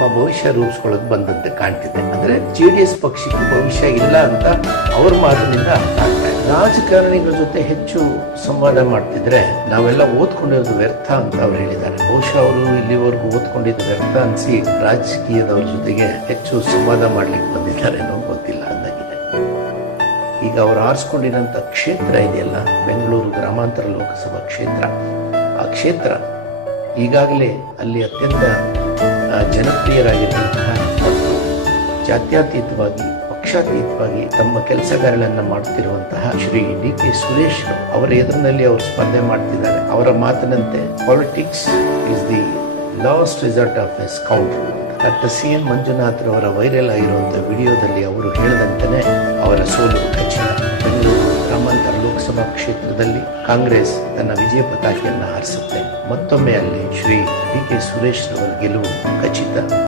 ತಮ್ಮ ಭವಿಷ್ಯ ರೂಪಿಸ್ಕೊಳ್ಳೋದು ಬಂದಂತೆ ಕಾಣ್ತಿದೆ. ಅಂದ್ರೆ JDS ಪಕ್ಷಕ್ಕೆ ಭವಿಷ್ಯ ಇಲ್ಲ ಅಂತ ಅವ್ರ ಮಾತಿನಿಂದ ಅರ್ಥ ಆಗ್ತಾ ಇದೆ. ರಾಜಕಾರಣಿಗಳ ಜೊತೆ ಹೆಚ್ಚು ಸಂವಾದ ಮಾಡ್ತಿದ್ರೆ ನಾವೆಲ್ಲ ಓದ್ಕೊಂಡಿರೋದು ವ್ಯರ್ಥ ಅಂತ ಅವ್ರು ಹೇಳಿದ್ದಾರೆ. ಬಹುಶಃ ಅವರು ಇಲ್ಲಿವರೆಗೂ ಓದ್ಕೊಂಡಿದ್ದು ವ್ಯರ್ಥ ಅನ್ಸಿ ರಾಜಕೀಯದವ್ರ ಜೊತೆಗೆ ಹೆಚ್ಚು ಸಂವಾದ ಮಾಡ್ಲಿಕ್ಕೆ ಬಂದಿದ್ದಾರೆ ಅನ್ನೋ ಗೊತ್ತಿಲ್ಲ ಅಂದಾಗಿದೆ. ಈಗ ಅವರು ಆರಿಸ್ಕೊಂಡಿರೋಂಥ ಕ್ಷೇತ್ರ ಇದೆಯಲ್ಲ, ಬೆಂಗಳೂರು ಗ್ರಾಮಾಂತರ ಲೋಕಸಭಾ ಕ್ಷೇತ್ರ, ಆ ಕ್ಷೇತ್ರ ಈಗಾಗಲೇ ಅಲ್ಲಿ ಅತ್ಯಂತ ಜನಪ್ರಿಯರಾಗಿರುವಂತಹ ಮತ್ತು ಜಾತ್ಯತೀತವಾಗಿ ಪಕ್ಷಾತೀತವಾಗಿ ತಮ್ಮ ಕೆಲಸಗಳನ್ನು ಮಾಡುತ್ತಿರುವಂತಹ ಶ್ರೀ DK ಸುರೇಶ್ ಅವರ ಎದುರಿನಲ್ಲಿ ಅವರು ಸ್ಪರ್ಧೆ ಮಾಡ್ತಿದ್ದಾರೆ. ಅವರ ಮಾತಿನಂತೆ politics is the last result of A scoundrel. Doctor CN Manjunath ಅವರ ವೈರಲ್ ಆಗಿರುವಂಥ ವಿಡಿಯೋದಲ್ಲಿ ಅವರು ಹೇಳಿದಂತೆಯೇ ಅವರ ಸೋಲು ಖಚಿತ. ಬೆಂಗಳೂರು ಗ್ರಾಮಾಂತರ ಲೋಕಸಭಾ ಕ್ಷೇತ್ರದಲ್ಲಿ ಕಾಂಗ್ರೆಸ್ ತನ್ನ ವಿಜಯ ಪತಾಕೆಯನ್ನು ಹಾರಿಸುತ್ತೆ. ಮತ್ತೊಮ್ಮೆ ಅಲ್ಲಿ ಶ್ರೀ DK ಸುರೇಶ್ ಅವರ ಗೆಲುವು ಖಚಿತ.